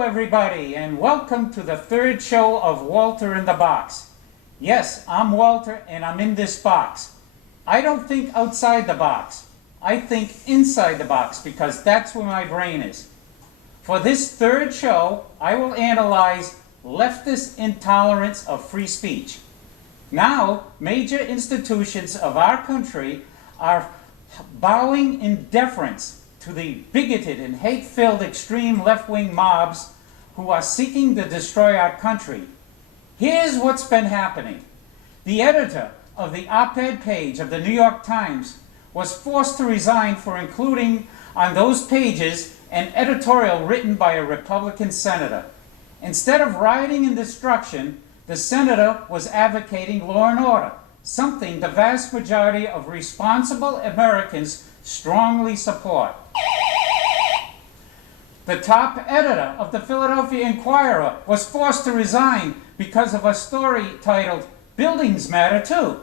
Hello everybody, and welcome to the third show of Walter in the Box. Yes, I'm Walter and I'm in this box. I don't think outside the box. I think inside the box because that's where my brain is. For this third show, I will analyze leftist intolerance of free speech. Now, major institutions of our country are bowing in deference to the bigoted and hate-filled extreme left-wing mobs who are seeking to destroy our country. Here's what's been happening. The editor of the op-ed page of the New York Times was forced to resign for including on those pages an editorial written by a Republican senator. Instead of rioting and destruction, the senator was advocating law and order, something the vast majority of responsible Americans strongly support. The top editor of the Philadelphia Inquirer was forced to resign because of a story titled "Buildings Matter Too."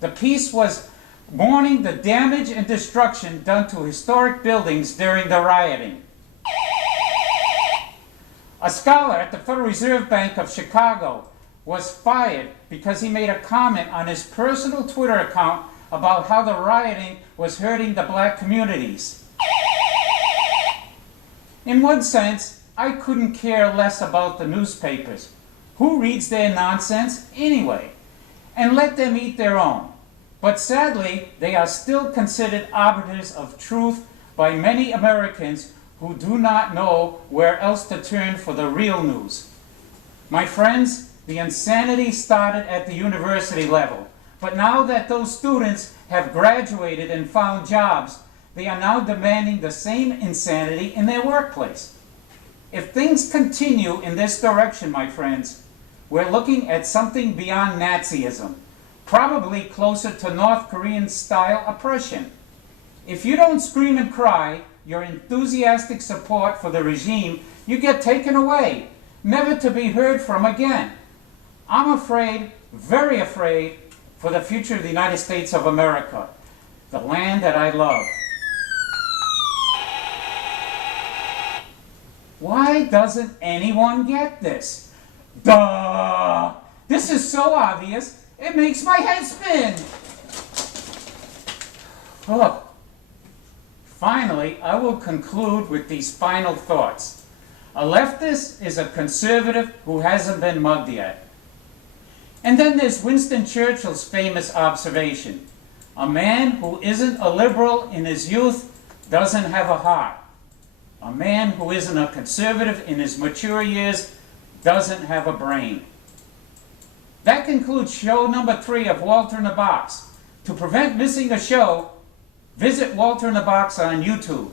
The piece was mourning the damage and destruction done to historic buildings during the rioting. A scholar at the Federal Reserve Bank of Chicago was fired because he made a comment on his personal Twitter account about how the rioting was hurting the black communities. In one sense, I couldn't care less about the newspapers. Who reads their nonsense anyway? And let them eat their own. But sadly, they are still considered arbiters of truth by many Americans who do not know where else to turn for the real news. My friends, the insanity started at the university level. But now that those students have graduated and found jobs, they are now demanding the same insanity in their workplace. If things continue in this direction, my friends, we're looking at something beyond Nazism, probably closer to North Korean-style oppression. If you don't scream and cry your enthusiastic support for the regime, you get taken away, never to be heard from again. I'm afraid, very afraid, for the future of the United States of America, the land that I love. Why doesn't anyone get this? Duh! This is so obvious, it makes my head spin! Oh. Finally, I will conclude with these final thoughts. A leftist is a conservative who hasn't been mugged yet. And then there's Winston Churchill's famous observation. A man who isn't a liberal in his youth doesn't have a heart. A man who isn't a conservative in his mature years doesn't have a brain. That concludes show number 3 of Walter in the Box. To prevent missing a show, visit Walter in the Box on YouTube.